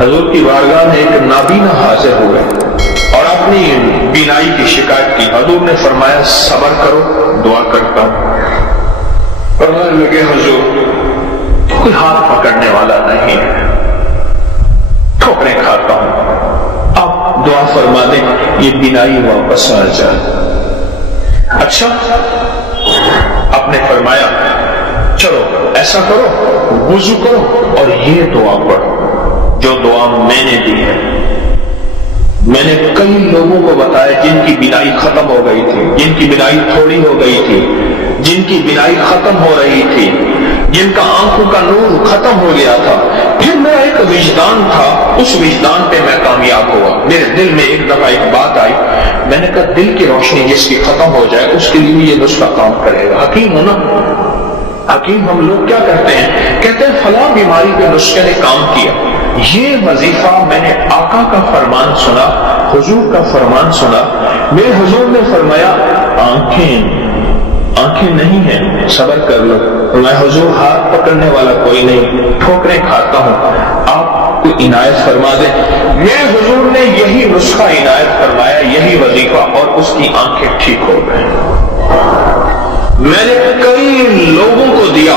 حضور کی بارگاہ میں ایک نابینا حاضر ہوئے اور اپنی بینائی کی شکایت کی. حضور نے فرمایا صبر کرو، دعا کرتا ہوں. فرمانے لگے حضور کوئی ہاتھ پکڑنے والا نہیں ہے، ٹھوکریں کھاتا ہوں، آپ دعا فرما دیں یہ بینائی واپس آ جائے. اچھا، آپ نے فرمایا چلو ایسا کرو، وضو کرو اور یہ دعا پڑھو جو دعا میں نے دی ہے. میں نے کئی لوگوں کو بتایا جن کی بینائی ختم ہو گئی تھی، جن کی بینائی تھوڑی ہو گئی تھی، جن کی بینائی ختم ہو رہی تھی، جن کا آنکھوں کا نور ختم ہو گیا تھا. پھر میرا ایک وجدان تھا، اس وجدان پہ میں کامیاب ہوا. میرے دل میں ایک دفعہ ایک بات آئی، میں نے کہا دل کی روشنی جس کی ختم ہو جائے اس کے لیے یہ نسخہ کام کرے گا. حکیم ہونا، حکیم ہم لوگ کیا کہتے ہیں؟ کہتے ہیں فلاں بیماری پہ نسخے نے کام کیا. یہ وظیفہ میں نے آقا کا فرمان سنا، حضور کا فرمان سنا. میرے حضور نے فرمایا آنکھیں نہیں ہیں، صبر کر لو. میں حضور ہاتھ پکڑنے والا کوئی نہیں، ٹھوکریں کھاتا ہوں، آپ کو عنایت فرما دیں. میرے حضور نے یہی نسخہ عنایت فرمایا، یہی وظیفہ، اور اس کی آنکھیں ٹھیک ہو گئیں. میں نے کئی لوگوں کو دیا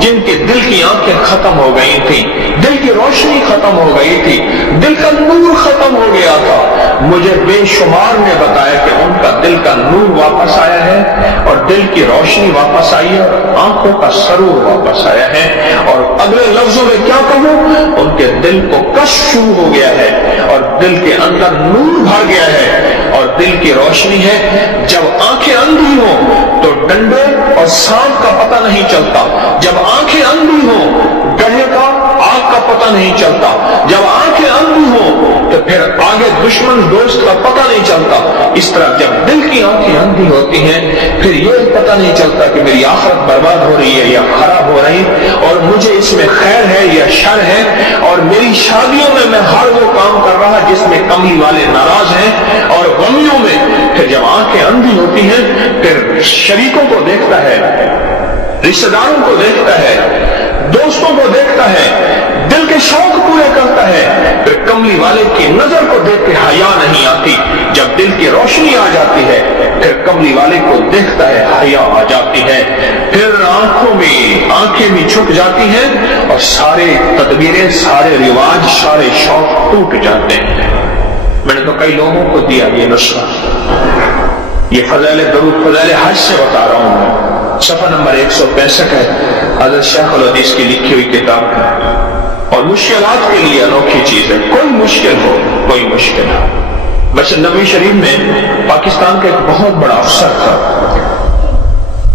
جن کے دل کی آنکھیں ختم ہو گئی تھی، دل کی روشنی ختم ہو گئی تھی، دل کا نور ختم ہو گیا تھا. مجھے بے شمار نے بتایا کہ ان کا دل کا نور واپس آیا ہے اور دل کی روشنی واپس آئی ہے اور آنکھوں کا سرور واپس آیا ہے. اور اگلے لفظوں میں کیا کہوں، ان کے دل کو کشف شروع ہو گیا ہے اور دل کے اندر نور بھر گیا ہے اور دل کی روشنی ہے. جب آنکھیں اندھی ہوں تو ڈنڈے اور سانپ کا پتہ نہیں چلتا، جب آنکھیں اندھی ہوں گڑھے کا آگ کا پتہ نہیں چلتا، جب آنکھیں اندھی ہوں تو پھر آگے دشمن دوست کا پتہ نہیں چلتا. اس طرح جب دل کی آنکھیں اندھی ہوتی ہیں پھر یہ پتہ نہیں چلتا کہ میری آخرت برباد ہو رہی ہے یا خراب ہو رہی اور مجھے اس میں خیر ہے یا شر ہے. اور میری شادیوں میں ہر وہ کام کر رہا جس میں کملی والے ناراض ہیں، اور غمیوں میں پھر جب آنکھیں اندھی ہوتی ہیں پھر شریکوں کو دیکھتا ہے، رشتہ داروں کو دیکھتا ہے، دوستوں کو دیکھتا ہے، دل کے شوق پورے کرتا ہے. پھر کملی والے کی نظر کو دیکھ کے حیا نہیں آتی. جب دل کی روشنی آ جاتی ہے پھر کملی والے کو دیکھتا ہے، حیا آ جاتی ہے. پھر آنکھیں بھی چھپ جاتی ہیں اور سارے تدبیریں، سارے رواج، سارے شوق ٹوٹ جاتے ہیں. میں نے تو کئی لوگوں کو دیا یہ نسخہ. یہ فضائل درود، فضائل حج سے بتا رہا ہوں میں. صفحہ نمبر 165 ہے، حضرت شیخ الحدیث کی لکھی ہوئی کتاب ہے. اور مشکلات کے لیے انوکھی چیز ہے، کوئی مشکل ہو، کوئی مشکل ہو. مسجد نبوی شریف میں پاکستان کا ایک بہت بڑا افسر تھا.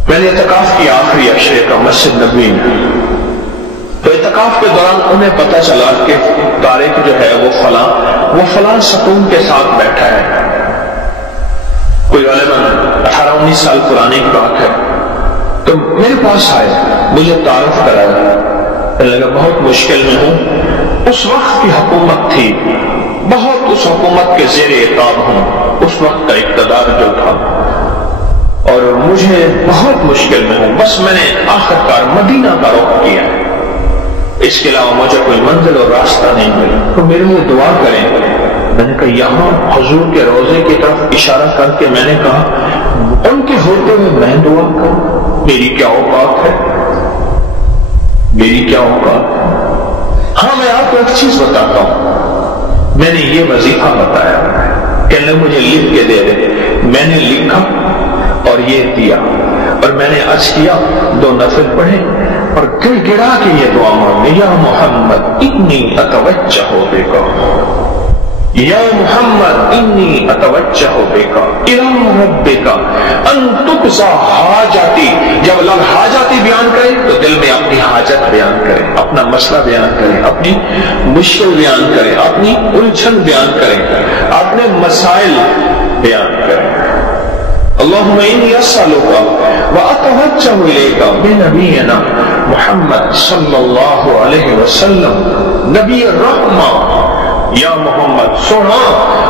میں نے اعتکاف کیا آخری عشرے کا مسجد نبوی میں. تو اعتکاف کے دوران انہیں پتہ چلا کہ طارق جو ہے وہ فلاں ستون کے ساتھ بیٹھا ہے. کوئی غالباً 18-19 سال پرانی بات ہے. تو میرے پاس آئے، مجھے تعارف کرایا. لگا بہت مشکل میں ہوں. اس وقت کی حکومت تھی، بہت اس حکومت کے زیر عقاب ہوں، اس وقت کا اقتدار جو تھا، اور مجھے بہت مشکل میں ہوں. بس میں نے آخرکار مدینہ کا رخ کیا، اس کے علاوہ مجھے کوئی منزل اور راستہ نہیں ملا. تو میرے لیے دعا کریں. میں نے کہا یہاں حضور کے روضے کی طرف اشارہ کر کے میں نے کہا ان کے ہوتے ہوئے میں دعا کروں، میری کیا اوقات ہے، میری کیا اوقات ہے. ہاں میں آپ کو ایک چیز بتاتا ہوں. میں نے یہ وظیفہ بتایا کہ اللہ مجھے لکھ کے دے دے. میں نے لکھا اور یہ دیا، اور میں نے عرض کیا 2 نفل پڑھے اور گڑ گڑا کے یہ دعا مانگے، یا محمد انی اتوجہ بک، یا محمد انی اتوجہ بک الی ربک ان تقضی حاجتی. جب لفظ حاجتی بیان کرے تو دل میں اپنی حاجت بیان کرے، اپنا مسئلہ بیان کرے، اپنی مشکل بیان کرے، اپنی الجھن بیان کرے، اپنے مسائل بیان کرے. اللہم انی اسألک واتوجہ الیک بنبینا محمد صلی اللہ علیہ وسلم نبی الرحمہ یا محمد سنا،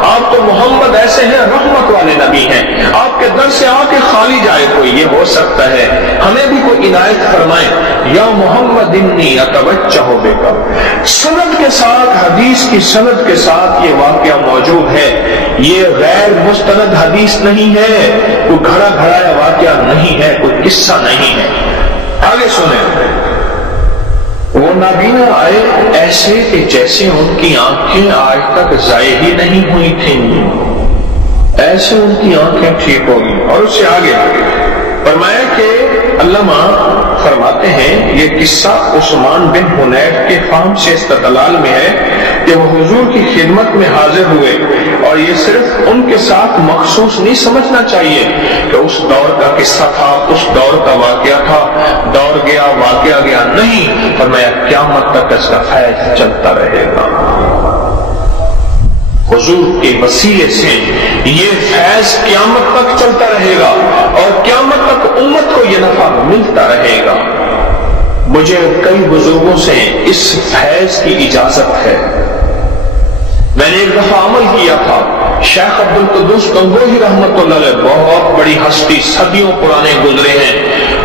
آپ تو محمد ایسے ہیں رحمت والے نبی ہیں، آپ کے در سے آ کے خالی جائے کوئی، یہ ہو سکتا ہے ہمیں بھی کوئی عنایت فرمائے، یا محمد انی اتوجہ بک۔ سند کے ساتھ، حدیث کی سند کے ساتھ یہ واقعہ موجود ہے، یہ غیر مستند حدیث نہیں ہے، کوئی گھڑا گھڑایا واقعہ نہیں ہے، کوئی قصہ نہیں ہے۔ آگے سنیں، وہ نابینا آئے ایسے کہ جیسے ان کی آنکھیں آج تک ضائع ہی نہیں ہوئی تھیں، ایسے ان کی آنکھیں ٹھیک ہوگی۔ اور اس سے آگے فرمایا کہ علامہ فرماتے ہیں یہ قصہ عثمان بن حنیف کے فہم سے استدلال میں ہے کہ وہ حضور کی خدمت میں حاضر ہوئے، اور یہ صرف ان کے ساتھ مخصوص نہیں سمجھنا چاہیے کہ اس دور کا قصہ تھا، اس دور کا واقعہ تھا، دور گیا واقعہ گیا، نہیں، فرمایا قیامت تک اس کا فیض چلتا رہے گا، حضور کے وسیلے سے یہ فیض قیامت تک چلتا رہے گا، اور قیامت تک امت کو یہ نفع ملتا رہے گا۔ مجھے کئی بزرگوں سے اس فیض کی اجازت ہے، میں نے ایک دفعہ عمل کیا تھا، شیخ عبد القدوس گنگوہی رحمۃ اللہ علیہ، بہت بڑی ہستی، صدیوں پرانے گزرے ہیں،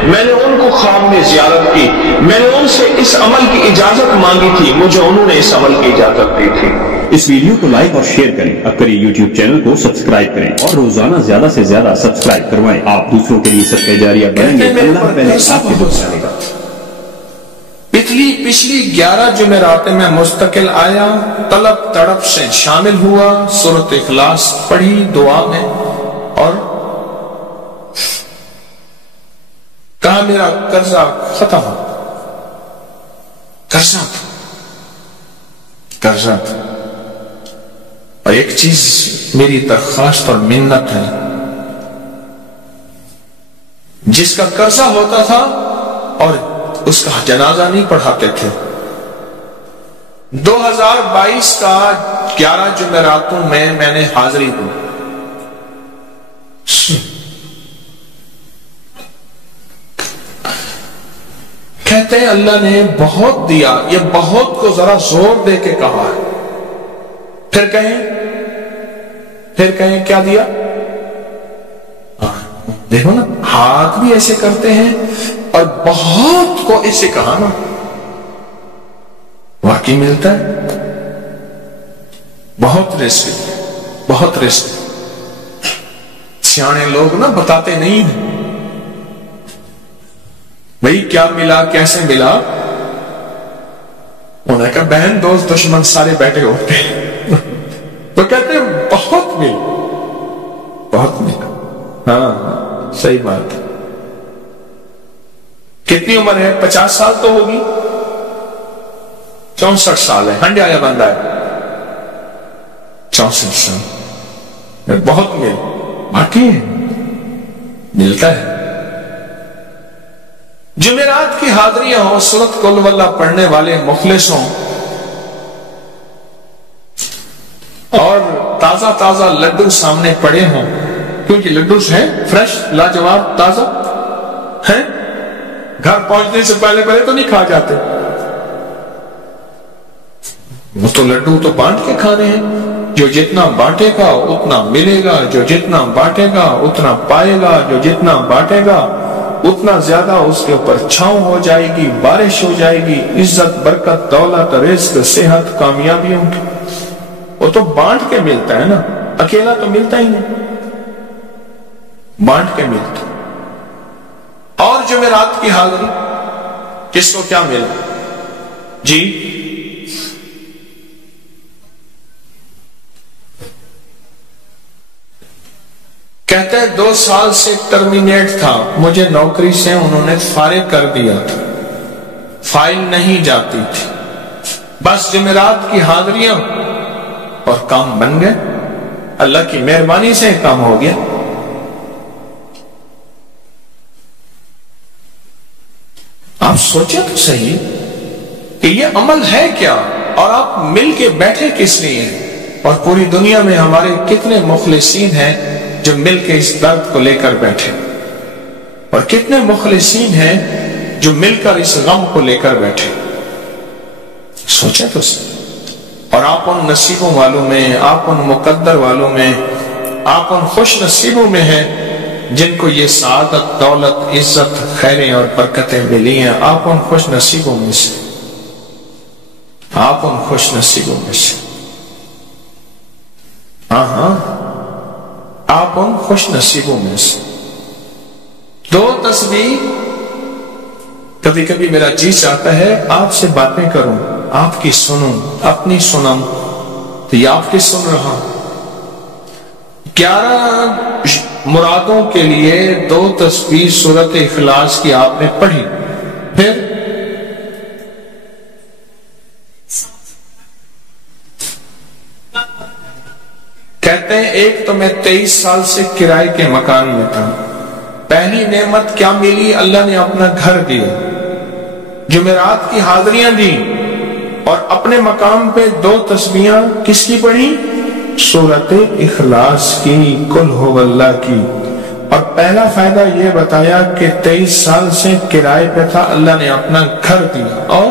میں نے ان کو خواب میں زیارت کی، میں نے ان سے اس عمل کی اجازت مانگی تھی، مجھے انہوں نے اس عمل کی اجازت دی تھی۔ اس ویڈیو کو لائک اور شیئر کریں، اب کریے یوٹیوب چینل کو سبسکرائب کریں، اور روزانہ زیادہ سے زیادہ سبسکرائب کروائیں، آپ دوسروں کے لیے صدقہ جاریہ بنیں گے، اللہ پہلے آپ کے دعا کرے گا۔ پچھلی 11 جمعراتیں میں مستقل آیا، طلب تڑپ سے شامل ہوا، سورۃ اخلاص پڑھی دعا میں، اور کہا میرا قرضہ ختم ہو، قرضہ تھا، اور ایک چیز میری درخواست اور منت ہے، جس کا قرضہ ہوتا تھا اور اس کا جنازہ نہیں پڑھاتے تھے، 2022 کا 11 جمعراتوں میں نے حاضری دی، کہتے ہیں اللہ نے بہت دیا، یہ بہت کو ذرا زور دے کے کہا ہے، پھر کہیں کیا دیا؟ دیکھو نا، ہاتھ بھی ایسے کرتے ہیں اور بہت کو ایسے کہا نا، واقعی ملتا ہے، بہت رزق، بہت رزق۔ سیانے لوگ نا بتاتے نہیں ہیں بھئی کیا ملا، کیسے ملا، انہوں نے کہا بہن دوست دشمن سارے بیٹھے ہوتے ہیں، وہ کہتے ہیں بہت مل، بہت مل۔ ہاں صحیح بات ہے۔ کتنی عمر ہے؟ 50 سال تو ہوگی، 64 سال ہے، ہنڈے آیا بندہ ہے، 64 سال، بہت مل، باقی ملتا ہے۔ جمعرات کی حاضریاں ہوں، سورۃ قل واللہ پڑھنے والے مخلصوں، اور تازہ تازہ لڈو سامنے پڑے ہوں، کیونکہ لڈو ہیں فریش، لاجواب، تازہ ہیں، گھر پہنچنے سے پہلے تو نہیں کھا جاتے، وہ تو لڈو تو بانٹ کے کھانے ہیں، جو جتنا بانٹے گا اتنا ملے گا، جو جتنا بانٹے گا اتنا پائے گا، جو جتنا بانٹے گا اتنا زیادہ اس کے اوپر چھاؤں ہو جائے گی، بارش ہو جائے گی، عزت، برکت، دولت، رزق، صحت، کامیابیوں کی، وہ تو بانٹ کے ملتا ہے نا، اکیلا تو ملتا ہی نہیں، بانٹ کے ملتا۔ اور جمعرات کی حاضری کس کو کیا ملا؟ جی کہتے ہیں 2 سال سے ٹرمینیٹ تھا، مجھے نوکری سے انہوں نے فارغ کر دیا تھا، فائل نہیں جاتی تھی، بس جمعرات کی حاضریاں اور کام بن گئے، اللہ کی مہربانی سے کام ہو گیا۔ آپ سوچیں تو صحیح کہ یہ عمل ہے کیا، اور آپ مل کے بیٹھے کس لیے ہیں، اور پوری دنیا میں ہمارے کتنے مخلصین ہیں جو مل کے اس درد کو لے کر بیٹھے، اور کتنے مخلصین ہیں جو مل کر اس غم کو لے کر بیٹھے، سوچیں تو صحیح۔ اور آپ ان نصیبوں والوں میں، آپ ان مقدر والوں میں، آپ ان خوش نصیبوں میں ہیں جن کو یہ سعادت، دولت، عزت، خیریں اور برکتیں ملی ہیں. آپ ان خوش نصیبوں میں سے، آپ ان خوش نصیبوں میں سے. ہاں آپ ان خوش نصیبوں میں سے. 2 تسبیح. کبھی کبھی میرا جی چاہتا ہے آپ سے باتیں کروں، آپ کی سنوں، اپنی سنوں، تو یہ آپ کی سن رہا. 11 مرادوں کے لیے 2 تسبیح سورت اخلاص کی آپ نے پڑھی. پھر کہتے ہیں ایک تو میں 23 سال سے کرائے کے مکان میں تھا. پہلی نعمت کیا ملی؟ اللہ نے اپنا گھر دیا، جمعرات کی حاضریاں دی، اور اپنے مقام پہ 2 تسبیحاں کس کی پڑھی؟ سورت اخلاص کی، قل هو اللہ کی. اور پہلا فائدہ یہ بتایا کہ 23 سال سے کرائے پہ تھا، اللہ نے اپنا گھر دیا، اور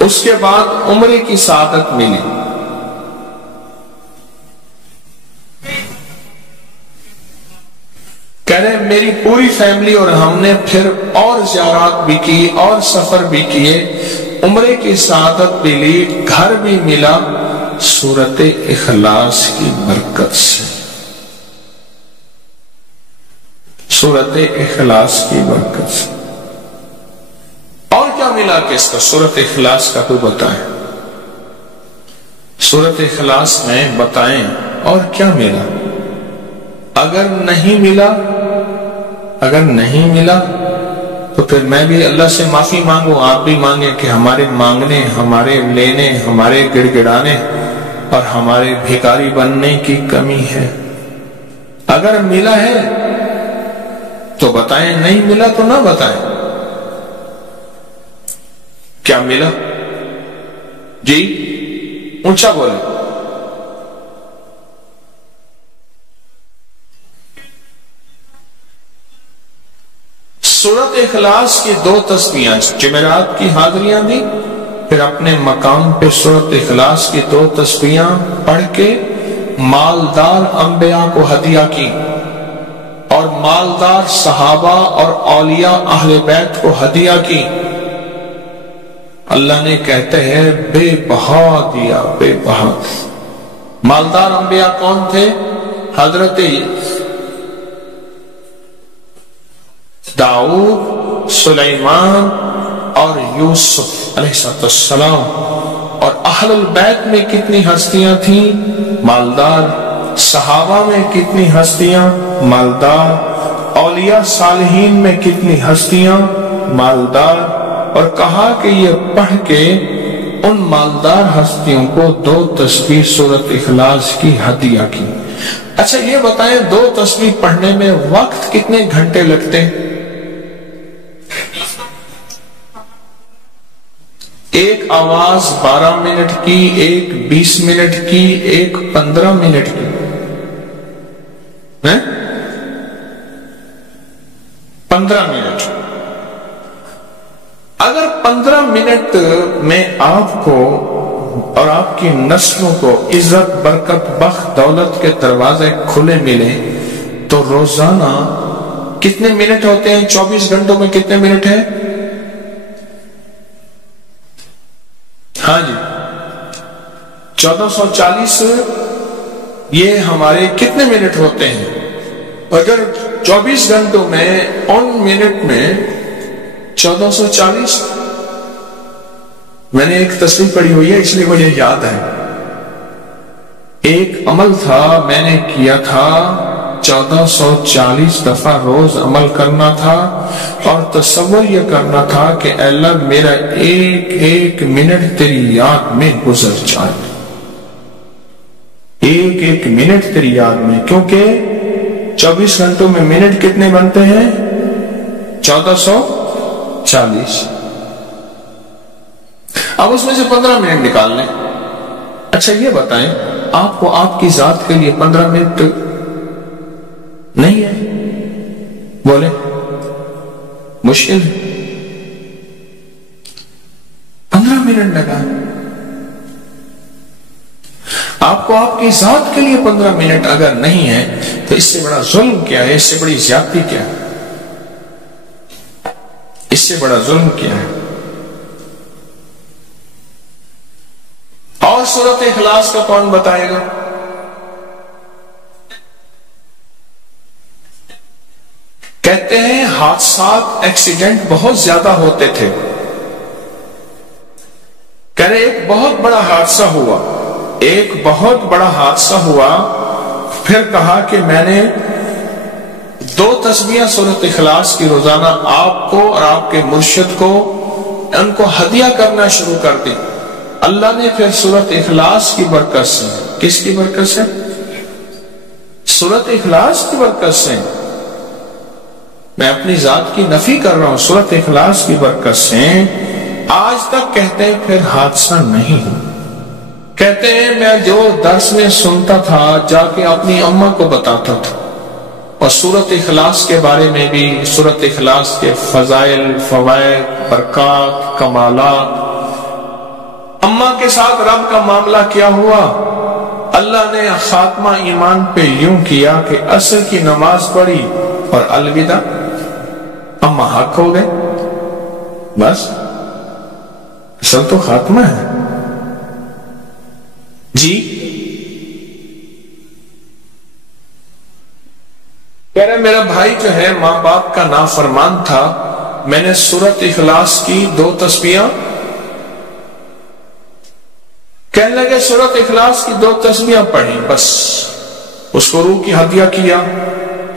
اس کے بعد عمرے کی سعادت ملی. کہہ رہے میری پوری فیملی اور ہم نے پھر اور زیارات بھی کی اور سفر بھی کیے، عمرے کی سعادت بھی لی، گھر بھی ملا سورت اخلاص کی برکت سے. سورت اخلاص کی برکت سے. اور کیا ملا کس کا؟ سورت اخلاص کا کوئی بتائیں، سورت اخلاص میں بتائیں اور کیا ملا. اگر نہیں ملا تو پھر میں بھی اللہ سے معافی مانگوں، آپ بھی مانگیں کہ ہمارے مانگنے، ہمارے لینے، ہمارے گڑ گڑانے اور ہمارے بھکاری بننے کی کمی ہے. اگر ملا ہے تو بتائیں، نہیں ملا تو نہ بتائیں. کیا ملا؟ جی اونچا بولیں. سورت اخلاص کی 2 تسبیحاں، جمعرات کی حاضریاں دی، پھر اپنے مقام پہ سورت اخلاص کی 2 تسبیحاں پڑھ کے مالدار انبیاء کو ہدیہ کی، اور مالدار صحابہ اور اولیاء اہل بیت کو ہدیہ کی. اللہ نے کہتے ہیں بے بہا دیا، بے بہا. مالدار انبیاء کون تھے؟ حضرت داؤد، سلیمان اور یوسف علیہ السلام. اور اہل البیت میں کتنی ہستیاں تھیں؟ مالدار. صحابہ میں کتنی ہستیاں؟ مالدار. اولیاء صالحین میں کتنی ہستیاں؟ مالدار. اور کہا کہ یہ پڑھ کے ان مالدار ہستیوں کو 2 تسبیح سورت اخلاص کی ہدیہ کی. اچھا یہ بتائیں 2 تسبیح پڑھنے میں وقت کتنے گھنٹے لگتے ہیں؟ ایک آواز 12 منٹ کی، ایک 20 منٹ کی، ایک 15 منٹ کی. 15 منٹ. اگر 15 منٹ میں آپ کو اور آپ کی نسلوں کو عزت، برکت، بخت، دولت کے دروازے کھلے ملے تو روزانہ کتنے منٹ ہوتے ہیں؟ 24 گھنٹوں میں کتنے منٹ ہیں؟ ہاں جی 1440. یہ ہمارے کتنے منٹ ہوتے ہیں؟ اگر 24 گھنٹوں میں ان منٹ میں 1440. میں نے ایک تصویر پڑھی ہوئی ہے اس لیے مجھے یاد ہے. ایک عمل تھا میں نے کیا تھا 1440 دفعہ روز عمل کرنا تھا، اور تصور یہ کرنا تھا کہ اے اللہ میرا ایک ایک منٹ تیری یاد میں گزر جائے. ایک ایک منٹ تیری یاد میں، کیونکہ 24 گھنٹوں میں منٹ کتنے بنتے ہیں؟ 1440. اب اس میں سے 15 منٹ نکال لیں. اچھا یہ بتائیں آپ کو آپ کی ذات کے لیے 15 منٹ نہیں ہے؟ بولے مشکل ہے. 15 منٹ منٹ لگائیں. آپ کو آپ کی ذات کے لیے 15 منٹ اگر نہیں ہے تو اس سے بڑا ظلم کیا ہے؟ اس سے بڑی زیادتی کیا ہے؟ اس سے بڑا ظلم کیا ہے؟ اور سورۃ اخلاص کا کون بتائے گا؟ کہتے ہیں حادثات ایکسیڈنٹ بہت زیادہ ہوتے تھے. کہہ رہے ایک بہت بڑا حادثہ ہوا، ایک بہت بڑا حادثہ ہوا، پھر کہا کہ میں نے 2 تسبیحیں سورۃ اخلاص کی روزانہ آپ کو اور آپ کے مرشد کو ان کو ہدیہ کرنا شروع کر دی. اللہ نے پھر سورۃ اخلاص کی برکت سے، کس کی برکت سے؟ سورۃ اخلاص کی برکت سے، میں اپنی ذات کی نفی کر رہا ہوں، سورۃ اخلاص کی برکت سے آج تک کہتے ہیں پھر حادثہ نہیں. کہتے ہیں میں جو درس میں سنتا تھا جا کے اپنی اماں کو بتاتا تھا، اور سورۃ اخلاص کے بارے میں بھی، سورۃ اخلاص کے فضائل، فوائد، برکات، کمالات. اماں کے ساتھ رب کا معاملہ کیا ہوا؟ اللہ نے خاتمہ ایمان پہ یوں کیا کہ عصر کی نماز پڑھی اور الوداع، اماں حق ہو گئے. بس اصل تو خاتمہ ہے جی. کہہ رہے میرا بھائی جو ہے ماں باپ کا نافرمان تھا، میں نے سورۃ اخلاص کی 2 تسبیحاں، کہنے لگے سورۃ اخلاص کی 2 تسبیحاں پڑھی، بس اس کو روح کی ہدیہ کیا،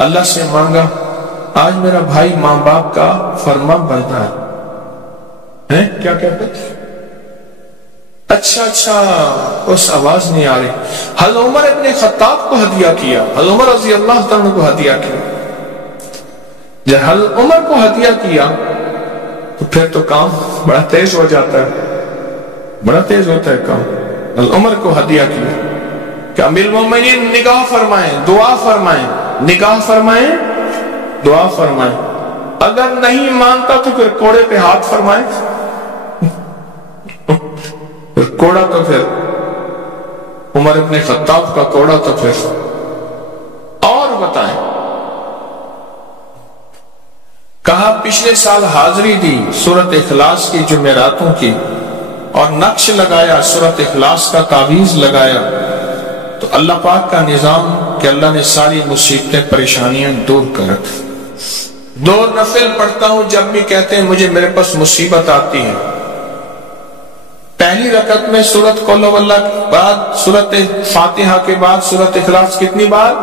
اللہ سے مانگا. آج میرا بھائی ماں باپ کا فرما بردار ہے. کیا کہتے؟ اچھا اس آواز نہیں آ رہی. حضرت عمر ابن خطاب کو ہدیہ کیا، حضرت عمر رضی اللہ تعالیٰ کو ہدیہ کیا. جب حضرت عمر کو ہدیہ کیا تو پھر تو کام بڑا تیز ہو جاتا ہے، بڑا تیز ہوتا ہے کام. حضرت عمر کو ہدیہ کیا کہ امیر المومنین نگاہ فرمائیں، دعا فرمائیں، نگاہ فرمائیں، دعا فرمائیں. اگر نہیں مانتا تو پھر کوڑے پہ ہاتھ فرمائیں. کوڑا تو پھر عمر ابن خطاب کا کوڑا تو پھر اور بتائیں. کہا پچھلے سال حاضری دی سورۃ اخلاص کی جمعراتوں کی، اور نقش لگایا سورۃ اخلاص کا، تعویذ لگایا. تو اللہ پاک کا نظام کہ اللہ نے ساری مصیبتیں پریشانیاں دور کر رکھی. 2 نفل پڑھتا ہوں جب بھی کہتے ہیں مجھے میرے پاس مصیبت آتی ہے. پہلی رکعت میں سورۃ قل ہو اللہ کے بعد، سورۃ فاتحہ کے بعد سورۃ اخلاص کتنی بار؟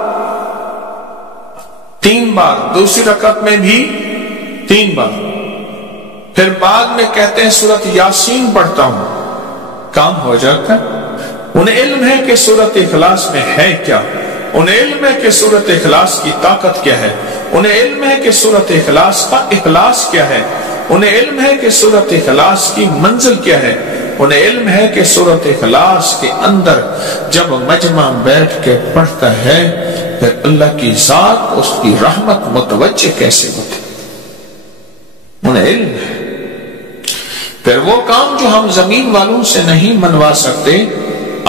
3 بار. دوسری رکعت میں بھی 3 بار. پھر بعد میں کہتے ہیں سورۃ یاسین پڑھتا ہوں، کام ہو جاتا ہے. انہیں علم ہے کہ سورۃ اخلاص میں ہے کیا، انہیں علم ہے کہ سورۃ اخلاص کی طاقت کیا ہے، انہیں علم ہے کہ سورۃ اخلاص کا اخلاص کیا ہے، انہیں علم ہے کہ سورۃ اخلاص کی منزل کیا ہے، انہیں علم ہے کہ سورۃ اخلاص کے اندر جب مجمع بیٹھ کے پڑھتا ہے پھر اللہ کی ذات، اس کی رحمت متوجہ کیسے ہوتی، انہیں علم ہے. پھر وہ کام جو ہم زمین والوں سے نہیں منوا سکتے،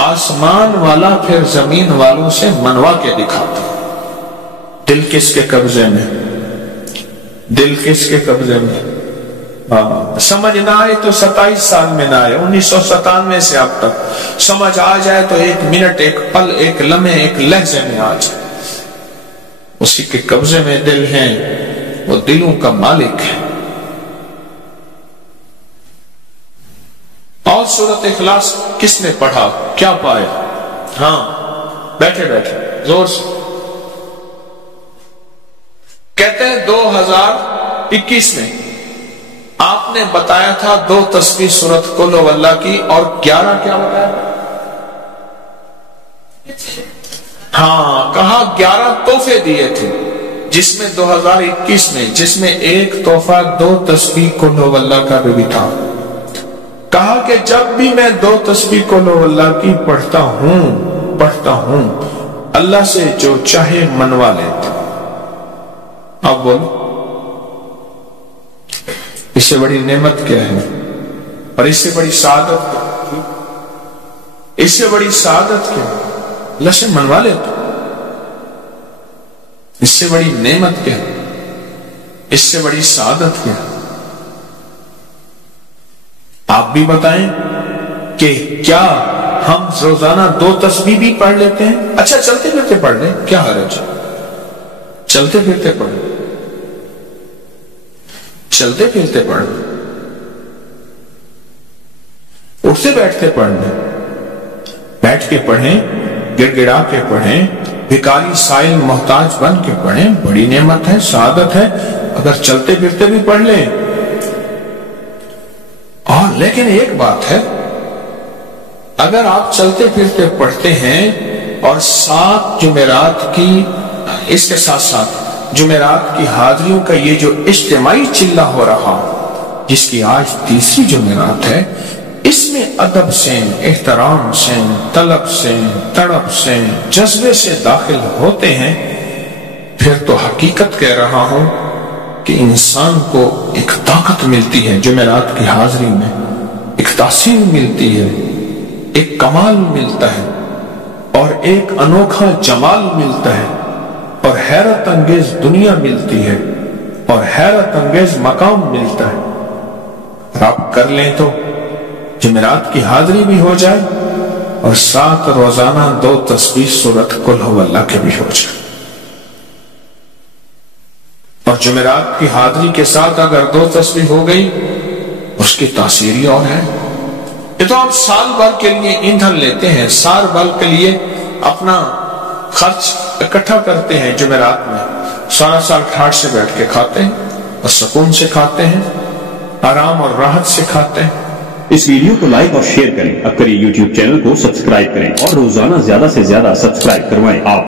آسمان والا پھر زمین والوں سے منوا کے دکھاتا. دل کس کے قبضے میں؟ دل کس کے قبضے میں؟ سمجھ نہ آئے تو 27 سال میں نہ آئے، 1997 سے اب تک سمجھ آ جائے تو 1 منٹ، 1 پل، 1 لمحے، 1 لہجے میں آ جائے. اسی کے قبضے میں دل ہیں، وہ دلوں کا مالک ہے. اور سورۃ اخلاص کس نے پڑھا کیا پایا؟ ہاں بیٹھے بیٹھے زور سے کہتے ہیں 2021 میں آپ نے بتایا تھا 2 تسبیح سورۃ قل ہو اللہ کی، اور 11 کیا بتایا؟ ہاں کہا 11 تحفے دیے تھے، جس میں 2021 میں جس میں ایک تحفہ 2 تسبیح قل ہو اللہ کا بھی تھا. کہا کہ جب بھی میں 2 تسبیح قل ہو اللہ کی پڑھتا ہوں اللہ سے جو چاہے منوا لیتا. اب بولو اس سے بڑی نعمت کیا ہے؟ اور اس سے بڑی سعادت کیا؟ اس سے بڑی سعادت کیا؟ اللہ سے منوا لے تو اس سے بڑی نعمت کیا؟ اس سے بڑی سعادت کیا؟ آپ بھی بتائیں کہ کیا ہم روزانہ 2 تسبیح بھی پڑھ لیتے ہیں؟ اچھا چلتے پھرتے پڑھ لیں، کیا حرج ہے؟ چلتے پھرتے پڑھ لیں، چلتے پھرتے پڑھ لیں، اٹھتے بیٹھتے پڑھ لیں، بیٹھ کے پڑھیں، گڑ گڑا کے پڑھیں، بھکاری سائل محتاج بن کے پڑھیں، بڑی نعمت ہے، سعادت ہے اگر چلتے پھرتے بھی پڑھ لیں۔ اور لیکن ایک بات ہے، اگر آپ چلتے پھرتے پڑھتے ہیں اور ساتھ جمعرات کی، اس کے ساتھ ساتھ جمعرات کی حاضریوں کا یہ جو اجتماعی چلہ ہو رہا، جس کی آج 3ری جمعرات ہے، اس میں ادب سے، احترام سے، طلب سے، تڑپ سے، جذبے سے داخل ہوتے ہیں، پھر تو حقیقت کہہ رہا ہوں کہ انسان کو ایک طاقت ملتی ہے جمعرات کی حاضری میں، ایک تاثیر ملتی ہے، ایک کمال ملتا ہے، اور ایک انوکھا جمال ملتا ہے، اور حیرت انگیز دنیا ملتی ہے، اور حیرت انگیز مقام ملتا ہے۔ اور آپ کر لیں تو جمعرات کی حاضری بھی ہو جائے اور ساتھ روزانہ 2 تسبیح سورۃ قل ھو اللہ کے بھی ہو جائے۔ اور جمعرات کی حاضری کے ساتھ اگر 2 تسبیح ہو گئی، اس کی تاثیر ہی اور ہے۔ یہ تو آپ سال بھر کے لیے ایندھن لیتے ہیں، سال بھر کے لیے اپنا خرچ اکٹھا کرتے ہیں جمعرات میں، سارا سال ٹھاٹ سے بیٹھ کے کھاتے ہیں اور سکون سے کھاتے ہیں، آرام اور راحت سے کھاتے ہیں۔ اس ویڈیو کو لائک اور شیئر کریں، اب کریے یوٹیوب چینل کو سبسکرائب کریں اور روزانہ زیادہ سے زیادہ سبسکرائب کروائیں۔ آپ